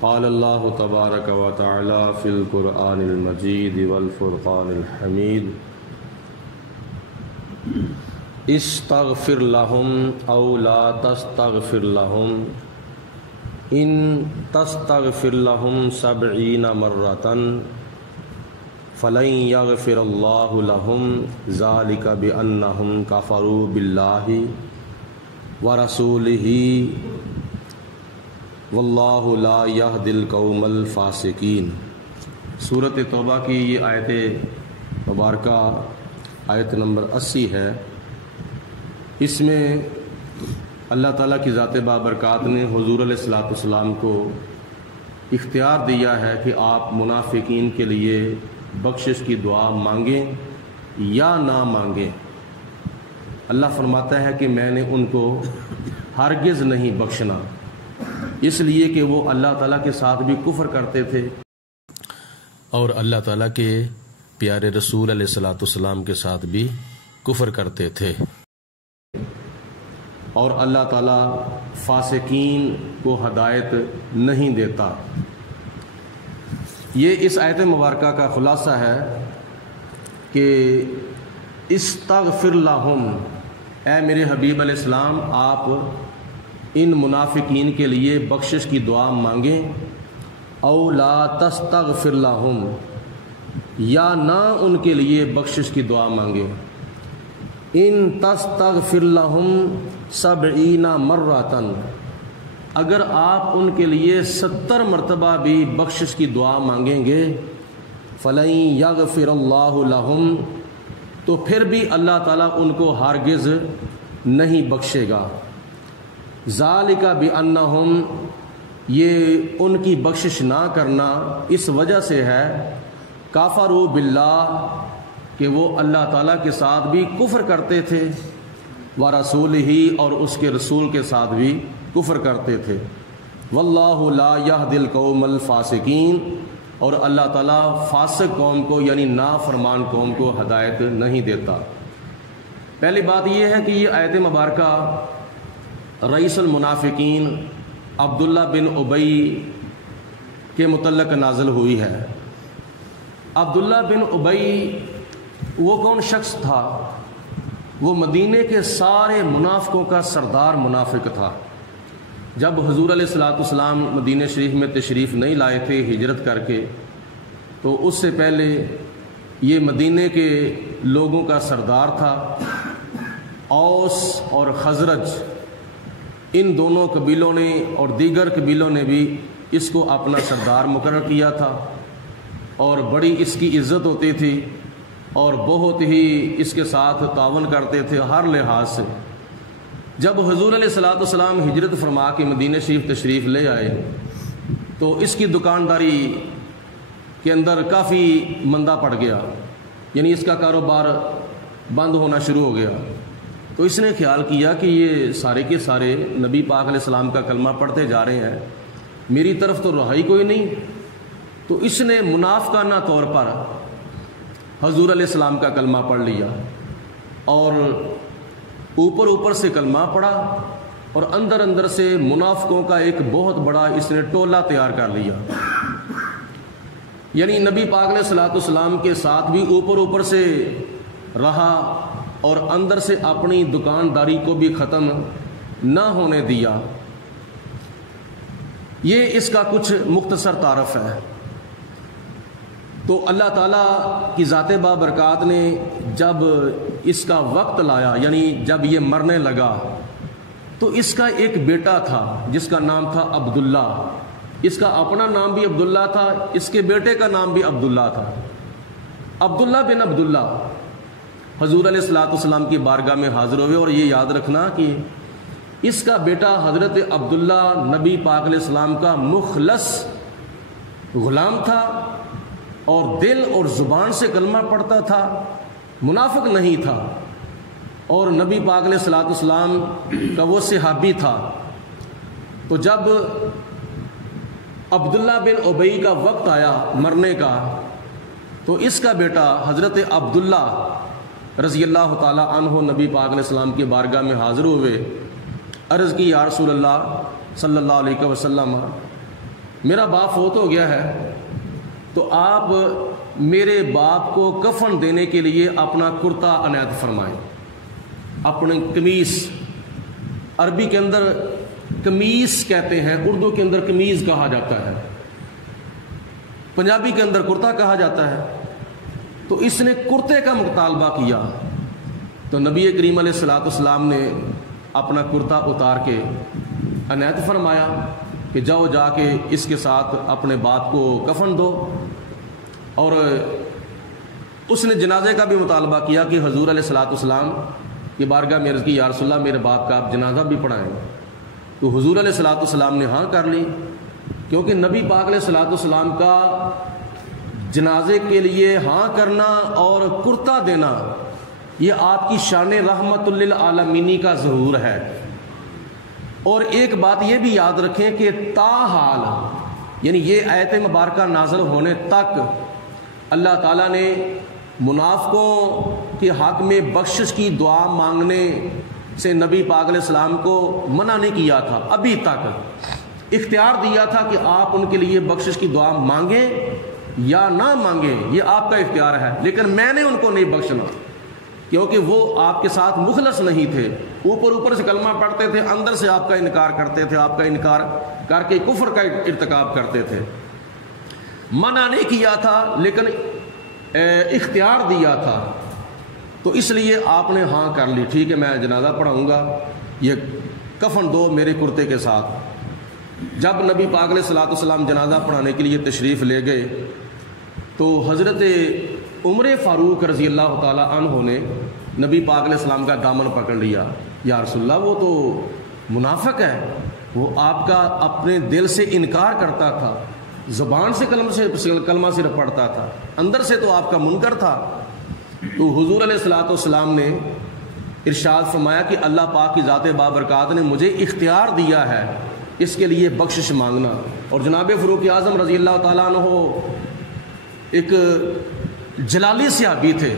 قال اللہ تبارک و تعالی فی القرآن المجید والفرقان الحمید استغفر لهم او لا تستغفر لهم ان تستغفر لهم 70 مرة فلن يغفر الله لهم ذلك بأنهم كفروا بالله ورسوله واللہ لا یہدی القوم الفاسقین۔ سورۃ توبہ کی یہ آیت مبارکہ آیت نمبر 80 ہے۔ اس میں اللہ تعالیٰ کی ذات بابرکات نے حضور علیہ الصلوۃ والسلام کو اختیار دیا ہے کہ آپ منافقین کے لیے بخشش کی دعا مانگیں یا نہ مانگیں۔ اللہ فرماتا ہے کہ میں نے ان کو ہرگز نہیں بخشنا، اس لیے کہ وہ اللہ تعالیٰ کے ساتھ بھی کفر کرتے تھے اور اللہ تعالیٰ کے پیارے رسول علیہ الصلوۃ والسلام کے ساتھ بھی کفر کرتے تھے، اور اللہ تعالیٰ فاسقین کو ہدایت نہیں دیتا۔ یہ اس آیت مبارکہ کا خلاصہ ہے کہ استغفر لہم، اے میرے حبیب علیہ السلام آپ ان منافقین کے لیے بخشش کی دعا مانگیں، او لا تستغفر لہم، یا نہ ان کے لیے بخشش کی دعا مانگیں۔ ان تستغفر لہم 70 مرۃ، اگر آپ ان کے لیے 70 مرتبہ بھی بخشش کی دعا مانگیں گے، فلن یغفر اللہ لہم، تو پھر بھی اللہ تعالیٰ ان کو ہرگز نہیں بخشے گا۔ ذالک بانہم، یہ ان کی بخشش نہ کرنا اس وجہ سے ہے کافروا باللہ، کہ وہ اللہ تعالیٰ کے ساتھ بھی کفر کرتے تھے، ورسولہ، اور اس کے رسول کے ساتھ بھی کفر کرتے تھے، واللہ لا یہدی القوم الفاسقین، اور اللہ تعالیٰ فاسق قوم کو یعنی نافرمان قوم کو ہدایت نہیں دیتا۔ پہلی بات یہ ہے کہ یہ آیت مبارکہ رئیس المنافقین عبداللہ بن ابی کے متعلق نازل ہوئی ہے۔ عبداللہ بن ابی وہ کون شخص تھا؟ وہ مدینے کے سارے منافقوں کا سردار منافق تھا۔ جب حضور علیہ الصلوۃ والسلام مدینہ شریف میں تشریف نہیں لائے تھے ہجرت کر کے، تو اس سے پہلے یہ مدینے کے لوگوں کا سردار تھا۔ اوس اور خزرج، ان دونوں قبیلوں نے اور دیگر قبیلوں نے بھی اس کو اپنا سردار مقرر کیا تھا، اور بڑی اس کی عزت ہوتی تھی اور بہت ہی اس کے ساتھ تعاون کرتے تھے ہر لحاظ سے۔ جب حضور علیہ الصلوۃ والسلام ہجرت فرما کے مدینہ شریف تشریف لے آئے تو اس کی دکانداری کے اندر کافی مندہ پڑ گیا، یعنی اس کا کاروبار بند ہونا شروع ہو گیا۔ تو اس نے خیال کیا کہ یہ سارے کے سارے نبی پاک علیہ السلام کا کلمہ پڑھتے جا رہے ہیں، میری طرف تو رہائی کوئی نہیں۔ تو اس نے منافقانہ طور پر حضور علیہ السلام کا کلمہ پڑھ لیا، اور اوپر سے کلمہ پڑھا، اور اندر اندر سے منافقوں کا ایک بہت بڑا اس نے ٹولہ تیار کر لیا۔ یعنی نبی پاک علیہ الصلوۃ والسلام کے ساتھ بھی اوپر سے رہا، اور اندر سے اپنی دکانداری کو بھی ختم نہ ہونے دیا۔ یہ اس کا کچھ مختصر تعارف ہے۔ تو اللہ تعالیٰ کی ذات بابرکات نے جب اس کا وقت لایا، یعنی جب یہ مرنے لگا، تو اس کا ایک بیٹا تھا جس کا نام تھا عبداللہ۔ اس کا اپنا نام بھی عبداللہ تھا، اس کے بیٹے کا نام بھی عبداللہ تھا۔ عبداللہ بن عبداللہ حضور علیہ الصلوۃ والسلام کی بارگاہ میں حاضر ہوئے، اور یہ یاد رکھنا کہ اس کا بیٹا حضرت عبداللہ نبی پاک علیہ السلام کا مخلص غلام تھا، اور دل اور زبان سے کلمہ پڑھتا تھا، منافق نہیں تھا، اور نبی پاک علیہ الصلوۃ والسلام کا وہ صحابی تھا۔ تو جب عبداللہ بن ابی کا وقت آیا مرنے کا، تو اس کا بیٹا حضرت عبداللہ رضی اللہ تعالی عنہ نبی پاک علیہ السلام کی بارگاہ میں حاضر ہوئے، عرض کی یا رسول اللہ صلی اللہ علیہ وسلم میرا باپ فوت ہو گیا ہے تو آپ میرے باپ کو کفن دینے کے لیے اپنا کرتا عنایت فرمائیں، اپنی قمیص، عربی کے اندر قمیص کہتے ہیں، اردو کے اندر قمیض کہا جاتا ہے، پنجابی کے اندر کرتا کہا جاتا ہے، تو اس نے کرتے کا مطالبہ کیا تو نبی کریم علیہ الصلوۃ والسلام نے اپنا کرتا اتار کے عنایت فرمایا کہ جاؤ جا کے اس کے ساتھ اپنے باپ کو کفن دو، اور اس نے جنازے کا بھی مطالبہ کیا کہ حضور علیہ الصلوۃ والسلام کی بارگاہ میں عرض کی، یا رسول اللہ میرے باپ کا آپ جنازہ بھی پڑھائیں، تو حضور علیہ الصلوۃ والسلام نے ہاں کر لی، کیونکہ نبی پاک علیہ الصلوۃ والسلام کا جنازے کے لیے ہاں کرنا اور کرتا دینا یہ آپ کی شان رحمت للعالمینی کا ظہور ہے۔ اور ایک بات یہ بھی یاد رکھیں کہ تاحال یعنی یہ آیت مبارکہ نازل ہونے تک اللہ تعالیٰ نے منافقوں کے حق میں بخشش کی دعا مانگنے سے نبی پاک علیہ السلام کو منع نہیں کیا تھا، ابھی تک اختیار دیا تھا کہ آپ ان کے لیے بخشش کی دعا مانگیں یا نہ مانگیں، یہ آپ کا اختیار ہے، لیکن میں نے ان کو نہیں بخشنا، کیونکہ وہ آپ کے ساتھ مخلص نہیں تھے، اوپر سے کلمہ پڑھتے تھے، اندر سے آپ کا انکار کرتے تھے، آپ کا انکار کر کے کفر کا ارتکاب کرتے تھے۔ منع نہیں کیا تھا لیکن اختیار دیا تھا، تو اس لیے آپ نے ہاں کر لی، ٹھیک ہے میں جنازہ پڑھاؤں گا، یہ کفن دو میرے کرتے کے ساتھ۔ جب نبی پاک علیہ الصلوۃ والسلام جنازہ پڑھانے کے لیے تشریف لے گئے تو حضرت عمر فاروق رضی اللہ تعالی عنہ نے نبی پاک علیہ السلام کا دامن پکڑ لیا، یا رسول اللہ وہ تو منافق ہے، وہ آپ کا اپنے دل سے انکار کرتا تھا، زبان سے کلمہ صرف پڑھتا تھا، اندر سے تو آپ کا منکر تھا۔ تو حضور علیہ الصلوۃ والسلام نے ارشاد فرمایا کہ اللہ پاک کی ذات بابرکات نے مجھے اختیار دیا ہے اس کے لیے بخشش مانگنا۔ اور جناب فاروق اعظم رضی اللہ تعالیٰ عنہ ایک جلالی صحابی تھے،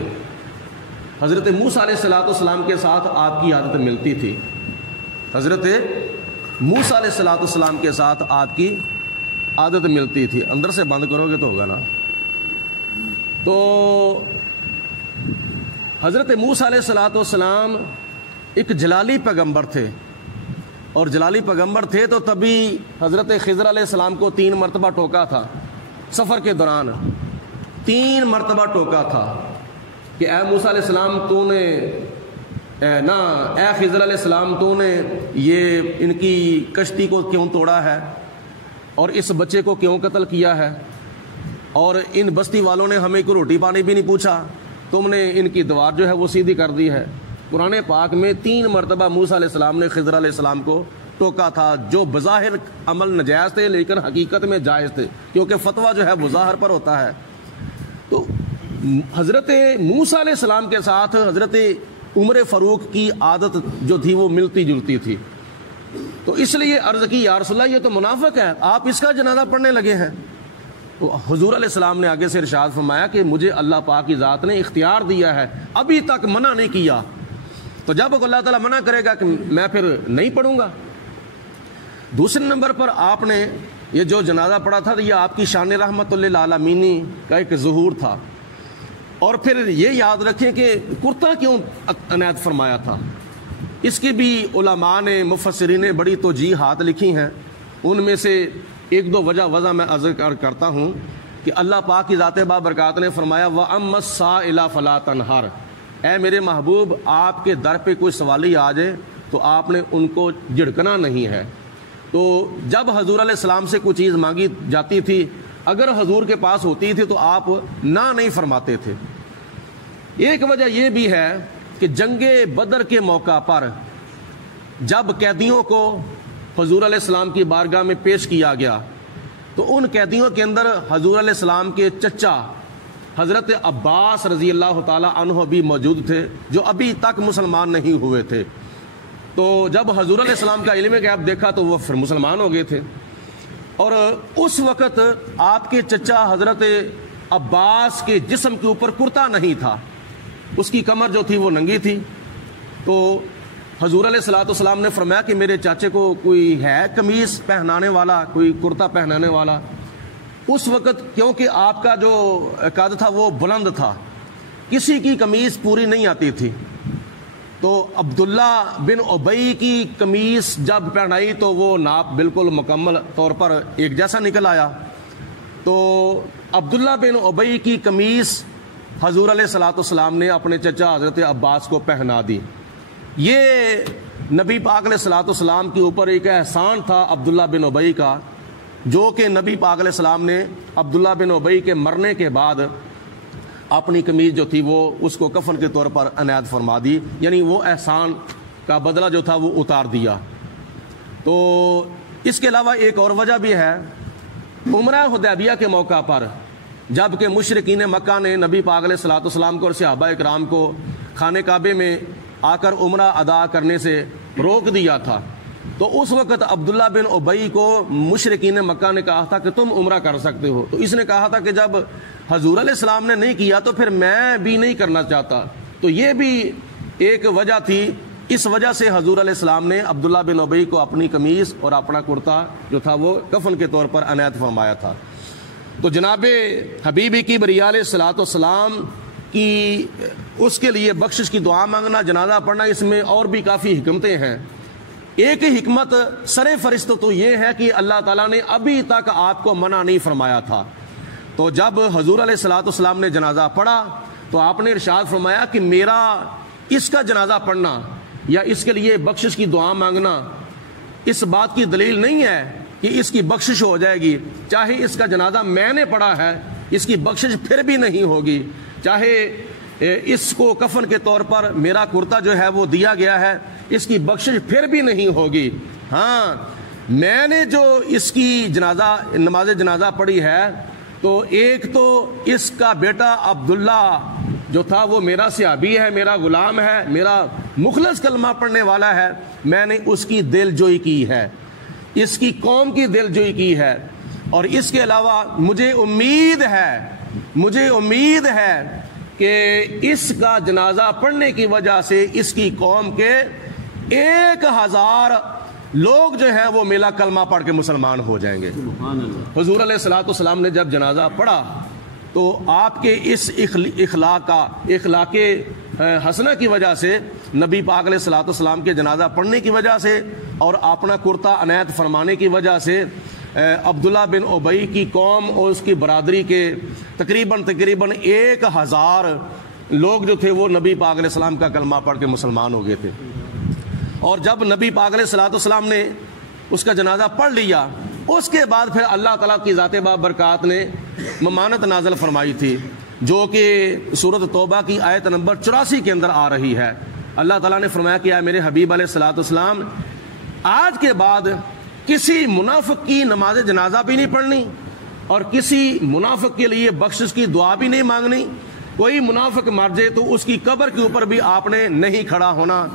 حضرت موسیٰ علیہ الصلوۃ والسلام کے ساتھ آپ کی عادت ملتی تھی، حضرت موسیٰ علیہ الصلوۃ والسلام کے ساتھ آپ کی عادت ملتی تھی۔ اندر سے بند کرو گے تو ہوگا نا۔ تو حضرت موسیٰ علیہ الصلوۃ والسلام ایک جلالی پیغمبر تھے، اور جلالی پیغمبر تھے تو تبھی حضرت خضر علیہ السلام کو 3 مرتبہ ٹوکا تھا، سفر کے دوران 3 مرتبہ ٹوکا تھا کہ اے موسیٰ علیہ السلام تو نے اے خضر علیہ السلام تو نے یہ ان کی کشتی کو کیوں توڑا ہے، اور اس بچے کو کیوں قتل کیا ہے، اور ان بستی والوں نے ہمیں کوئی روٹی پانی بھی نہیں پوچھا، تم نے ان کی دیوار جو ہے وہ سیدھی کر دی ہے۔ قرآن پاک میں 3 مرتبہ موسیٰ علیہ السلام نے خضر علیہ السلام کو ٹوکا تھا، جو بظاہر عمل ناجائز تھے لیکن حقیقت میں جائز تھے، کیونکہ فتویٰ جو ہے وہ ظاہر پر ہوتا ہے۔ تو حضرت موسیٰ علیہ السلام کے ساتھ حضرت عمر فاروق کی عادت جو تھی وہ ملتی جلتی تھی، تو اس لیے عرض کی یا رسول اللہ یہ تو منافق ہے، آپ اس کا جنازہ پڑھنے لگے ہیں۔ تو حضور علیہ السلام نے آگے سے ارشاد فرمایا کہ مجھے اللہ پاک کی ذات نے اختیار دیا ہے، ابھی تک منع نہیں کیا، تو جب اللہ تعالیٰ منع کرے گا کہ میں پھر نہیں پڑھوں گا۔ دوسرے نمبر پر آپ نے یہ جو جنازہ پڑھا تھا یہ آپ کی شان رحمت للعالمینی کا ایک ظہور تھا۔ اور پھر یہ یاد رکھیں کہ کرتا کیوں عنایت فرمایا تھا، اس کی بھی علماء نے مفسرین نے بڑی توجیحات لکھی ہیں، ان میں سے 1-2 وجہ میں عرض کرتا ہوں کہ اللہ پاک کی ذات بابرکات نے فرمایا وَأَمَّا السَّائِلَ فَلَا تَنْهَرْ، اے میرے محبوب آپ کے در پہ کوئی سوالی آ جائے تو آپ نے ان کو جھڑکنا نہیں ہے۔ تو جب حضور علیہ السلام سے کوئی چیز مانگی جاتی تھی، اگر حضور کے پاس ہوتی تھی تو آپ نہ نہیں فرماتے تھے۔ ایک وجہ یہ بھی ہے کہ جنگ بدر کے موقع پر جب قیدیوں کو حضور علیہ السلام کی بارگاہ میں پیش کیا گیا تو ان قیدیوں کے اندر حضور علیہ السلام کے چچا حضرت عباس رضی اللہ تعالی عنہ بھی موجود تھے، جو ابھی تک مسلمان نہیں ہوئے تھے۔ تو جب حضور علیہ السلام کا علم غیب دیکھا تو وہ پھر مسلمان ہو گئے تھے، اور اس وقت آپ کے چچا حضرت عباس کے جسم کے اوپر کرتا نہیں تھا، اس کی کمر جو تھی وہ ننگی تھی۔ تو حضور علیہ الصلوۃ والسلام نے فرمایا کہ میرے چاچے کو کوئی ہے قمیص پہنانے والا، کوئی کرتا پہنانے والا؟ اس وقت کیونکہ آپ کا جو قد تھا وہ بلند تھا، کسی کی قمیص پوری نہیں آتی تھی، تو عبداللہ بن ابی کی قمیص جب پہنائی تو وہ ناپ بالکل مکمل طور پر ایک جیسا نکل آیا۔ تو عبداللہ بن ابی کی قمیص حضور علیہ الصلوۃ والسلام نے اپنے چچا حضرت عباس کو پہنا دی۔ یہ نبی پاک علیہ الصلوۃ والسلام کے اوپر ایک احسان تھا عبداللہ بن ابی کا، جو کہ نبی پاک علیہ السلام نے عبداللہ بن ابی کے مرنے کے بعد اپنی قمیض جو تھی وہ اس کو کفن کے طور پر عنایت فرما دی، یعنی وہ احسان کا بدلہ جو تھا وہ اتار دیا۔ تو اس کے علاوہ ایک اور وجہ بھی ہے، عمرہ حدیبیہ کے موقع پر جب کہ مشرکین مکہ نے نبی پاک علیہ الصلوۃ والسلام کو اور صحابہ اکرام کو خانہ کعبے میں آ کر عمرہ ادا کرنے سے روک دیا تھا، تو اس وقت عبداللہ بن ابی کو مشرکین مکہ نے کہا تھا کہ تم عمرہ کر سکتے ہو، تو اس نے کہا تھا کہ جب حضور علیہ السلام نے نہیں کیا تو پھر میں بھی نہیں کرنا چاہتا۔ تو یہ بھی ایک وجہ تھی، اس وجہ سے حضور علیہ السلام نے عبداللہ بن ابی کو اپنی قمیص اور اپنا کرتا جو تھا وہ کفن کے طور پر عنایت فرمایا تھا۔ تو جناب حبیبی کی بریہ علیہ الصلوۃ والسلام کی اس کے لیے بخشش کی دعا مانگنا، جنازہ پڑھنا، اس میں اور بھی کافی حکمتیں ہیں۔ ایک حکمت سر فرست تو یہ ہے کہ اللہ تعالیٰ نے ابھی تک آپ کو منع نہیں فرمایا تھا، تو جب حضور علیہ الصلوۃ والسلام نے جنازہ پڑھا تو آپ نے ارشاد فرمایا کہ میرا اس کا جنازہ پڑھنا یا اس کے لیے بخشش کی دعا مانگنا اس بات کی دلیل نہیں ہے کہ اس کی بخشش ہو جائے گی، چاہے اس کا جنازہ میں نے پڑھا ہے اس کی بخشش پھر بھی نہیں ہوگی، چاہے اس کو کفن کے طور پر میرا کرتا جو ہے وہ دیا گیا ہے اس کی بخشش پھر بھی نہیں ہوگی۔ ہاں، میں نے جو اس کی نماز جنازہ پڑھی ہے تو ایک تو اس کا بیٹا عبداللہ جو تھا وہ میرا صحابی ہے، میرا غلام ہے، میرا مخلص کلمہ پڑھنے والا ہے، میں نے اس کی دل جوئی کی ہے، اس کی قوم کی دل جوئی کی ہے، اور اس کے علاوہ مجھے امید ہے کہ اس کا جنازہ پڑھنے کی وجہ سے اس کی قوم کے 1000 لوگ جو ہیں وہ میلا کلمہ پڑھ کے مسلمان ہو جائیں گے۔ حضور علیہ الصلوۃ والسلام نے جب جنازہ پڑھا تو آپ کے اس اخلاق حسنہ کی وجہ سے، نبی پاک علیہ الصلوۃ والسلام کے جنازہ پڑھنے کی وجہ سے اور اپنا کرتا عنایت فرمانے کی وجہ سے عبداللہ بن ابی کی قوم اور اس کی برادری کے تقریباً 1000 لوگ جو تھے وہ نبی پاک علیہ السلام کا کلمہ پڑھ کے مسلمان ہو گئے تھے۔ اور جب نبی پاک علیہ الصلوۃ والسلام نے اس کا جنازہ پڑھ لیا، اس کے بعد پھر اللہ تعالیٰ کی ذات بابرکات نے ممانت نازل فرمائی تھی، جو کہ سورۃ توبہ کی آیت نمبر 84 کے اندر آ رہی ہے۔ اللہ تعالیٰ نے فرمایا کہ اے میرے حبیب علیہ الصلوۃ والسلام، آج کے بعد کسی منافق کی نماز جنازہ بھی نہیں پڑھنی اور کسی منافق کے لیے بخشش کی دعا بھی نہیں مانگنی، کوئی منافق مر جائے تو اس کی قبر کے اوپر بھی آپ نے نہیں کھڑا ہونا۔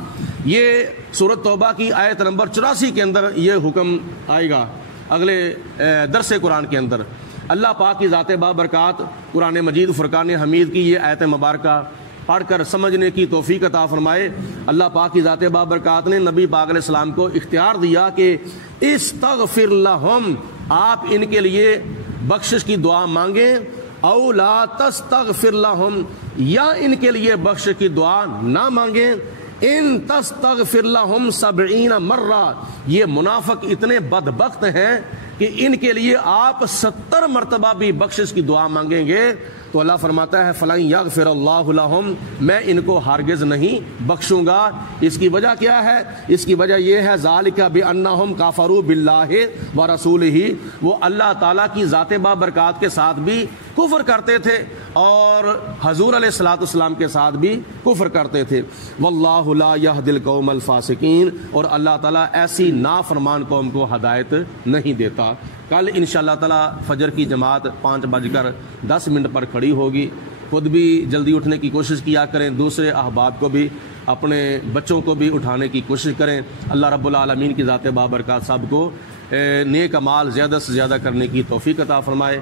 یہ سورۃ توبہ کی آیت نمبر 84 کے اندر یہ حکم آئے گا اگلے درس قرآن کے اندر۔ اللہ پاک کی ذات بابرکات قرآن مجید فرقان حمید کی یہ آیت مبارکہ پڑھ کر سمجھنے کی توفیق عطا فرمائے۔ اللہ پاک کی ذات بابرکات نے نبی پاک علیہ السلام کو اختیار دیا کہ استغفر لہم، آپ ان کے لیے بخشش کی دعا مانگیں، او لا تستغفر لہم، یا ان کے لیے بخشش کی دعا نہ مانگیں، ان تستغفر لہم 70 مرہ، یہ منافق اتنے بدبخت ہیں کہ ان کے لیے آپ 70 مرتبہ بھی بخشش کی دعا مانگیں گے تو اللہ فرماتا ہے فَلَن يَغْفِرَ اللَّهُ لَهُمْ، میں ان کو ہرگز نہیں بخشوں گا۔ اس کی وجہ کیا ہے؟ اس کی وجہ یہ ہے ذَلِكَ بِأَنَّهُمْ كَفَرُوا بِاللَّهِ وَرَسُولِهِ، وہ اللہ تعالیٰ کی ذات بابرکات کے ساتھ بھی کفر کرتے تھے اور حضور علیہ الصلوۃ والسلام کے ساتھ بھی کفر کرتے تھے۔ وَاللَّهُ لَا يَهْدِي الْقَوْمَ الْفَاسِقِينَ، اور اللہ تعالیٰ ایسی نافرمان قوم کو ہدایت نہیں دیتا۔ کل انشاءاللہ تعالیٰ فجر کی جماعت 5:10 پر کھڑی ہوگی، خود بھی جلدی اٹھنے کی کوشش کیا کریں، دوسرے احباب کو بھی، اپنے بچوں کو بھی اٹھانے کی کوشش کریں۔ اللہ رب العالمین کی ذات بابرکات سب کو نیک اعمال زیادہ سے زیادہ کرنے کی توفیق عطا فرمائے۔